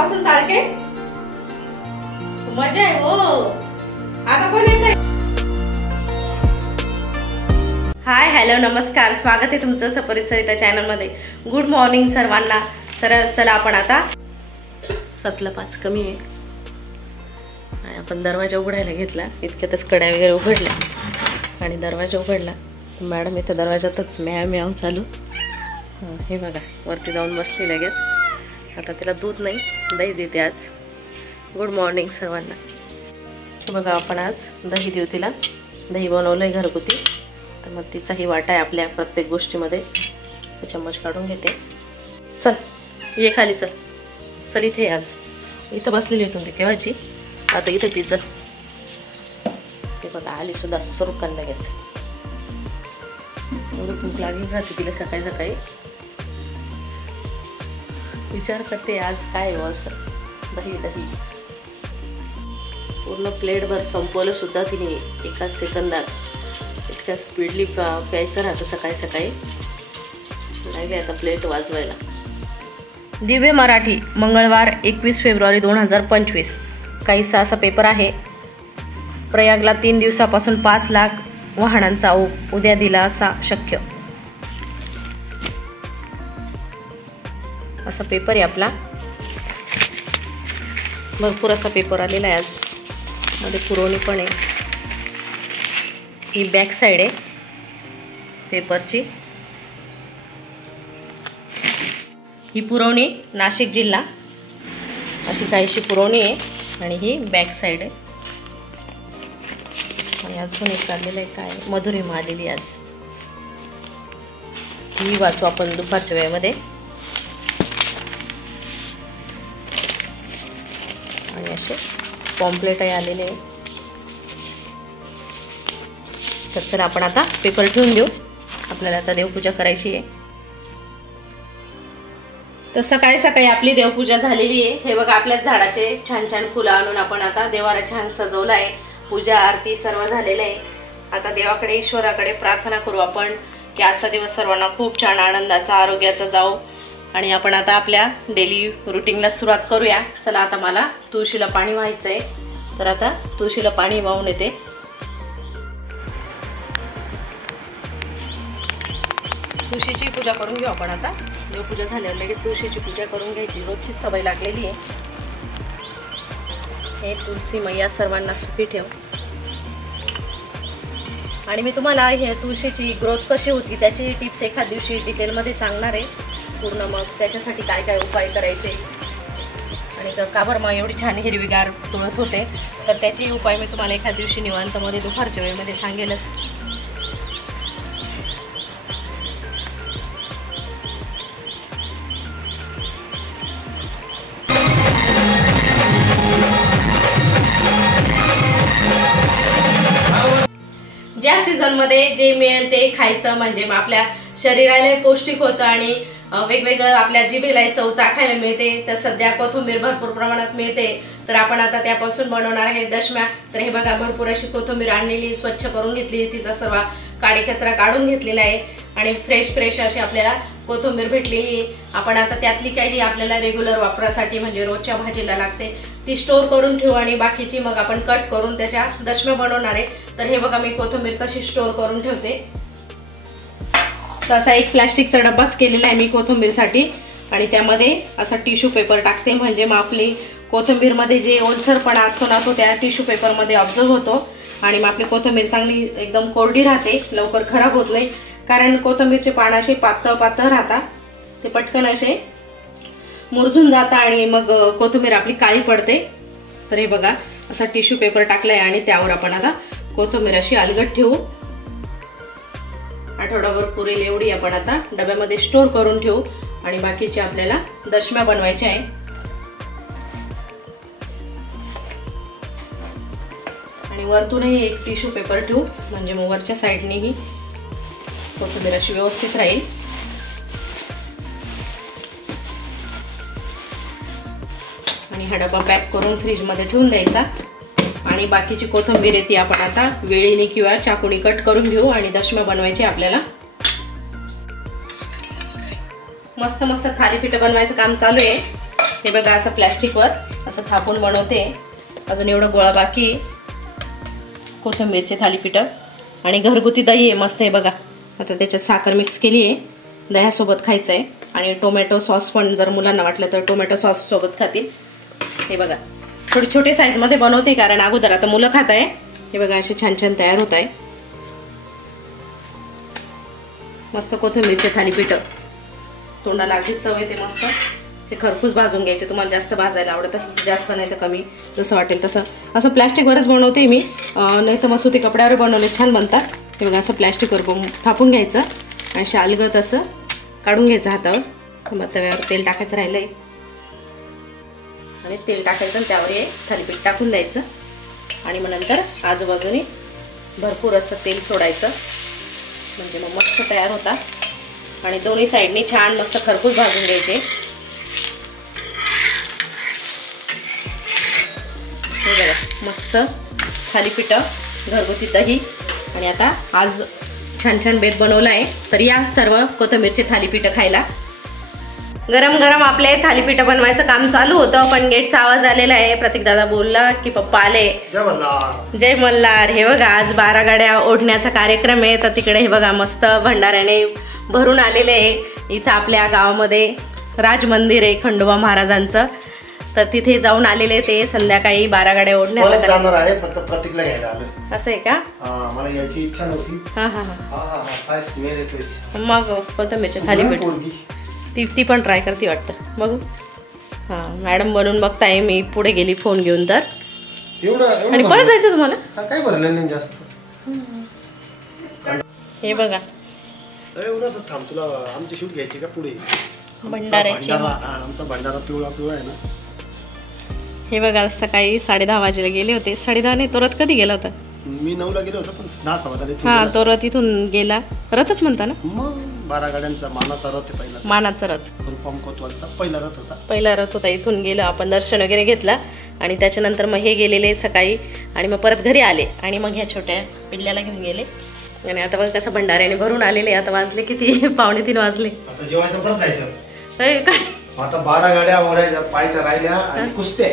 दिवसापासून सारखे मजा आहे हो। आता कोण येतंय? हाय हॅलो नमस्कार, स्वागत आहे तुमचं सपरित सरिता चॅनल मध्ये। गुड मॉर्निंग सर्वांना। तर चला आपण आता 7:05 कमी आहे आणि आपण दरवाजा उघडायला घेतला। इतक्यातच कड्या वगैरे उघडल्या आणि दरवाजा उघडला। मॅडम इथे दरवाजातच म्याव म्याव चालू। हे बघा वरती जाऊन बसली लगेच। आता तिला दूध नाही दही देते आज। गुड मॉर्निंग सर्वांना। बघा आपण आज दही देऊ तिला। दही बनवलंय घरगुती, तर मग तिचाही वाटा आहे आपल्या प्रत्येक गोष्टीमध्ये। चम्मच काढून घेते। चल ये खाली, चल चल इथे आज इथं बसलेली होती ती केव्हाची, आता इथे पी चल। ते बघा आली सुद्धा सुरकन लगेच। एवढी भूक लागली राहते तिला सकाळी सकाळी। विचार करते आज काय हो असं। दही दही पूर्ण प्लेटभर संपवलं सुद्धा तिने एका सेकंदात। इतक्या स्पीडली प्यायचं राहतं सकाळी सकाळी। लागले आता प्लेट वाजवायला। दिव्य मराठी मंगळवार 21 फेब्रुवारी 2025 काहीसा असा पेपर आहे। प्रयागला 3 दिवसापासून 5 लाख वाहनांचा ओघ, उद्या दिला असा शक्य। असा पेपर आहे आपला। भरपूर असा पेपर आलेला आहे आज। मध्ये पुरवणी पण आहे। ही बॅक साइड आहे पेपरची। ही पुरवणी नाशिक जिल्हा अशी काहीशी पुरवणी आहे आणि ही बॅक साइड आहे। आणि अजून एक काढलेलं आहे काय मधुरिमा आलेली आज। ही वाचू आपण दुपारच्या वेळेमध्ये। आणि असे पॉम्पलेटही आलेले आहे। तर चला आपण आता पेपर ठेवून देऊ। आपल्याला आता देवपूजा करायची आहे। तर सकाळी सकाळी आपली देवपूजा झालेली आहे। हे बघा आपल्याच झाडाचे छान छान फुलं आणून आपण आता देवाला छान सजवलं आहे। पूजा आरती सर्व झालेलं आहे। आता देवाकडे ईश्वराकडे प्रार्थना करू आपण की आजचा दिवस सर्वांना खूप छान आनंदाचा आरोग्याचा जाओ। आणि आपण आता आपल्या डेली रुटीनला सुरुवात करूया। चला आता मला तुळशीला पाणी व्हायचं आहे, तर आता तुळशीला पाणी वाहून येते। तुळशीची पूजा करून घेऊ आपण आता। देवपूजा झाल्यावर लगेच तुळशीची पूजा करून घ्यायची, रोजची सवय लागलेली आहे। हे तुळशी मैया सर्वांना सुखी ठेव। आणि मी तुम्हाला हे तुळशीची ग्रोथ कशी होती त्याची टिप्स एखाद दिवशी डिटेलमध्ये सांगणार आहे पूर्ण। मग त्याच्यासाठी काय काय उपाय करायचे आणि का बरं मग एवढी छान हिरवीगार तुळस होते, तर त्याचे उपाय मी तुम्हाला एखाद दिवशी निवांतमध्ये दुपारच्या वेळेमध्ये सांगेलच। ज्या सीझन मध्ये जे मिळेल ते खायचं म्हणजे मग आपल्या शरीराला पौष्टिक होतं आणि वेगवेगळं आपल्या जिभेला चव चाखायला मिळते। तर सध्या कोथिंबीर भरपूर प्रमाणात मिळते, तर आपण आता त्यापासून बनवणार आहे दशम्या। तर हे बघा भरपूर अशी कोथिंबीर आणलेली, स्वच्छ करून घेतली, तिचा सर्व काडी कचरा काढून घेतलेला आहे आणि फ्रेश अशी आपल्याला कोथिंबीर भेटलेली। आपण आता त्यातली काही आपल्याला रेग्युलर वापरासाठी म्हणजे रोजच्या भाजीला लागते ती स्टोर करून ठेवू आणि बाकीची मग आपण कट करून त्याच्या दशम्या बनवणार आहे। तर हे बघा मी कोथिंबीर कशी स्टोर करून ठेवते। तर असा एक प्लास्टिकचा डब्बाच केलेला आहे मी कोथिंबीरसाठी आणि त्यामध्ये असा टिश्यू पेपर टाकते, म्हणजे मग आपली कोथिंबीरमध्ये जे ओलसरपणा असतो ना तो त्या टिश्यू पेपरमध्ये ऑब्झर्व होतो आणि मग आपली कोथिंबीर चांगली एकदम कोरडी राहते, लवकर खराब होत नाही। कारण कोथिंबीरचे पान असे पातळ पातळ राहतात, ते पटकन असे मुरझून जातात आणि मग कोथिंबीर आपली काळी पडते। तर हे बघा असा टिश्यू पेपर टाकलाय आणि त्यावर आपण आता कोथिंबीर अशी अलगद ठेवू। आठवडाभर पुरेल एवढी आपण आता डब्यामध्ये स्टोर करून ठेवू आणि बाकीचे आपल्याला दशम्या बनवायचे आहे। आणि वरतूनही एक टिश्यू पेपर ठेवू म्हणजे मग वरच्या साईडनेही कोथिंबीर अशी व्यवस्थित राहील। आणि हा डबा पॅक करून फ्रीज मध्ये ठेवून द्यायचा आणि बाकीची कोथिंबीर आहे ती आपण आता वेळीने किंवा चाकूने कट करून घेऊ आणि दशम्या बनवायचे आपल्याला। मस्त मस्त थालीपीठ बनवायचं काम चालू आहे। हे बघा असं प्लॅस्टिकवर असं थापून बनवते. अजून एवढं गोळा बाकी. कोथिंबीरचे थालीपीठं आणि घरगुती दही आहे मस्त आहे बघा. आता त्याच्यात साखर मिक्स केली आहे, दह्यासोबत खायचं आहे. आणि टोमॅटो सॉस पण जर मुलांना वाटलं तर टोमॅटो सॉस सोबत खातील. हे बघा थोडी छोटे साईजमध्ये बनवते कारण अगोदर आता मुलं खात आहे. हे बघा असे छान छान तयार होत आहे. मस्त कोथिंबीरचे थालीपीठ तोंडाला अगदीच चव येते मस्त. ते खरपूस भाजून घ्यायचे. तुम्हाला जास्त भाजायला आवडत असेल जास्त, नाही तर कमी, जसं वाटेल तसं. असं प्लॅस्टिकवरच बनवते मी, नाही तर मग सुती कपड्यावर बनवले छान बनतात. हे बघा असं प्लॅस्टिकवर थापून घ्यायचं आणि शालगत असं काढून घ्यायचं हातावर. मग तव्यावर तेल टाकायचं राहिलंय आणि तेल टाकायचं आणि त्यावर हे थालीपीठ टाकून द्यायचं. आणि मग नंतर आजूबाजूने भरपूर असं तेल सोडायचं म्हणजे मग मस्त तयार होता. आणि दोन्ही साईडनी छान मस्त खरपूस भाजून घ्यायचे. हे बघा मस्त थालीपीठ, घरगुती दही. आणि आता आज छान छान बेत बनवला आहे. तर या सर्व कोथिंबीरचे थालीपीठ खायला. गरम गरम आपले थालीपीठ बनवायचं काम चालू होतं पण गेटचा आवाज आलेला आहे. प्रतीक दादा बोलला की पप्पा आले. जय मल्हार. हे बघा आज 12 गाड्या ओढण्याचा कार्यक्रम आहे. तर तिकडे हे बघा मस्त भंडाऱ्याने भरून आलेले आहे. इथं आपल्या गावामध्ये राज मंदिर आहे खंडोबा महाराजांचं. तर तिथे जाऊन आलेले ते संध्याकाळी 12 गाड्या ओढण्याचा जाणार आहे. फक्त प्रतीकला घ्यायला आलो. असं आहे का? मला याची इच्छा नव्हती. हा हा हा काय स्मेल येतोय. मग कोथिंबीरचे थालीपीठ ती पण ट्राय करते वाटतं. बघू. हां मॅडम बनवून बघताय. मी पुढे गेली फोन घेऊन. तर एवढं आणि परत जायचं तुम्हाला? काय भरलं नाही जास्त. हे बघा एवढं थांब, तुला आमची शूट घ्यायची का पुढे? भंडाऱ्याची. आमचा भंडारा पिवळा पिवळा आहे ना. हे बघा सकाळी 10:30 वाजेला गेले होते. 10:30 नाही, तो रथ कधी गेला होता? मी 9ला गेलो होतो पण 10:15 हा तो रथ इथून गेला. रथच म्हणता ना? मग 12 गाड्यांचा मानाचा रथ आहे पहिला. मानाचा रथ फुलपॉम कोतवालचा पहिला रथ होता. पहिला रथ होता. इथून गेलो आपण, दर्शन वगैरे घेतला आणि त्याच्यानंतर मग हे गेलेले सकाळी आणि मग परत घरी आले आणि मग ह्या छोट्या पिल्ल्याला घेऊन गेले. आणि आता बघ कसं भंडाऱ्याने भरून आलेले. आता वाजले किती? 2:45 वाजले. आता जेवायचं परत जायचं काय? आता 12 गाड्या ओढायच्या पायच्या राहिल्या आणि कुस्त्या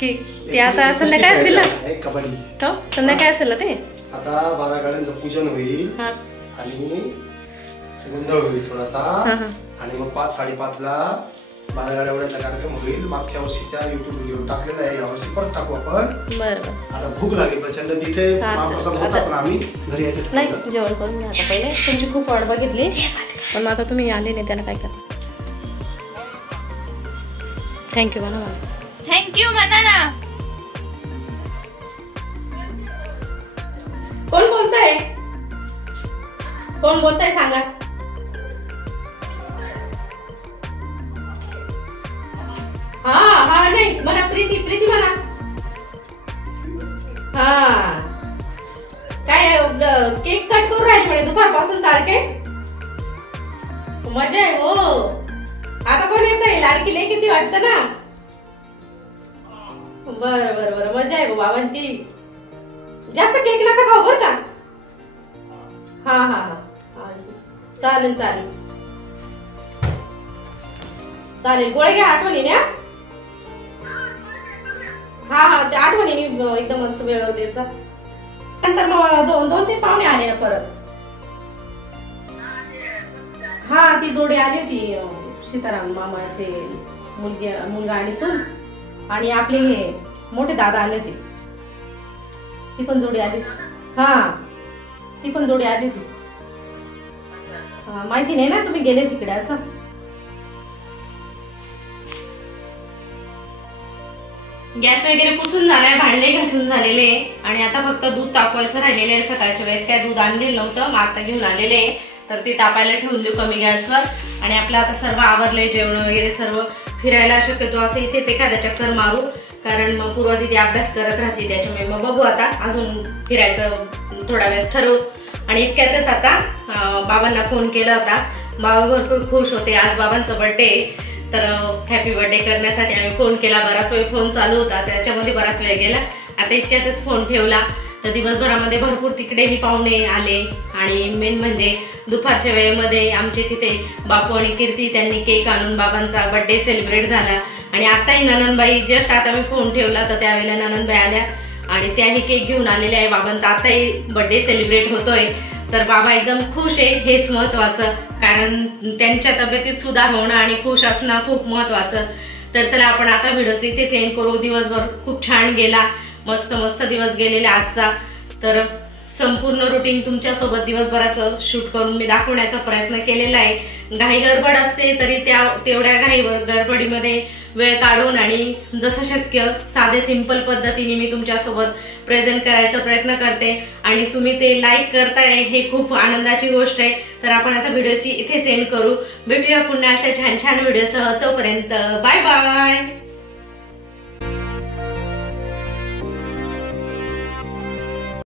की ते आता संध्याकाळी असेल ना? कबड्डी हो संध्याकाळी असेल ना ते. आता 12 गाड्यांचं पूजन होईल आणि गोंधळ होईल थोडासा. आणि मग 5-5:30ला 12 गाड्या ओढायचा कार्यक्रम होईल. मागच्या वर्षीच्या युट्यूब व्हिडिओ टाकलेला आहे, यावर्षी परत टाकू आपण. बरं. आता भूक लागेल प्रचंड. तिथे महाप्रसाद होता पण आम्ही घरी यायचं नाही. जेवण करून घ्या आता पहिले. तुमची खूप वाट बघितली पण आता तुम्ही आले नाही, त्याला काय करा. थँक्यू म्हणा मला. थँक्यू म्हणा ना. कोण बोलतंय? कोण बोलतंय सांगा. हा हा नाही म्हणा. प्रीती म्हणा. हा काय केक कट करून राहील म्हणे दुपारपासून सारखे. मजा आहे हो. आता कोण येत आहे? लाडकी लेक किती वाटतं ना. बरं बरं बरं मजा आहे बाबांची. जास्त केक नका खाऊ बर का. हा हा हा चालेल चालेल चालेल. गोळे घ्या आठवणीने. हा हा ते आठवणीने एकदमच वेळ द्यायचा. नंतर मग 2-3 पाहुणे आले ना परत. हा ती जोडी आली होती सीताराम मामाचे मुलगा आणि सून. आणि आपले हे मोठे दादा आले होते. ती पण जोडी आली. हा ती पण जोडी आली होती. माहिती नाही ना तुम्ही गेले तिकडे असं. गॅस वगैरे पुसून झालाय, भांडे घासून झालेले आणि आता फक्त दूध तापवायचं राहिलेलं आहे. सकाळच्या वेळेत काय दूध आणलेलं नव्हतं, मग आता घेऊन आलेले आहे. तर ते तापायला ठेवून देऊ कमी गॅसवर. आणि आपलं आता सर्व आवरलंय, जेवण वगैरे सर्व. फिरायला शक्यतो असं इथेच एखादा चक्कर मारू कारण मग पूर्वा तिथे अभ्यास करत राहते. त्याच्यामुळे मग बघू आता अजून फिरायचं थोडा वेळ ठरवू. आणि इतक्यातच आता बाबांना फोन केला होता. बाबा भरपूर खुश होते. आज बाबांचा बर्थडे, तर हॅपी बर्थडे करण्यासाठी आम्ही फोन केला. बराच वेळ फोन चालू होता, त्याच्यामध्ये बराच वेळ गेला. आता इतक्यातच फोन ठेवला. तर दिवसभरामध्ये भरपूर तिकडेही पाहुणे आले आणि मेन म्हणजे दुपारच्या वेळेमध्ये आमचे तिथे बापू आणि कीर्ती त्यांनी केक आणून बाबांचा बर्थडे सेलिब्रेट झाला. आणि आताही ननंदबाई जस्ट आता मी फोन ठेवला तर त्यावेळेला ननंदबाई आल्या आणि त्याही केक घेऊन आलेले आहे. बाबांचा आताही बर्थडे सेलिब्रेट होतोय तर बाबा एकदम खुश आहे, हेच महत्वाचं, कारण त्यांच्या तब्येतीत सुधार होणं आणि खुश असणं खूप महत्वाचं. तर चला आपण आता व्हिडिओचे इथेच एंड करू. दिवसभर खूप छान गेला, मस्त मस्त दिवस गेलेला आजचा. तर संपूर्ण रुटीन तुमच्यासोबत दिवसभराचं शूट करून मी दाखवण्याचा प्रयत्न केलेला आहे. घाई गडबड असते तरी तेवढ्या गडबडीमध्ये वेळ काढून आणि जसं शक्य साधे सिंपल पद्धतीने मी तुमच्यासोबत प्रेझेंट करायचा प्रयत्न करते आणि तुम्ही ते लाईक करताय हे खूप आनंदाची गोष्ट आहे. तर आपण आता व्हिडिओची इथेच एंड करू. भेटूया पुन्हा अशा छान छान व्हिडिओसह. तोपर्यंत बाय बाय.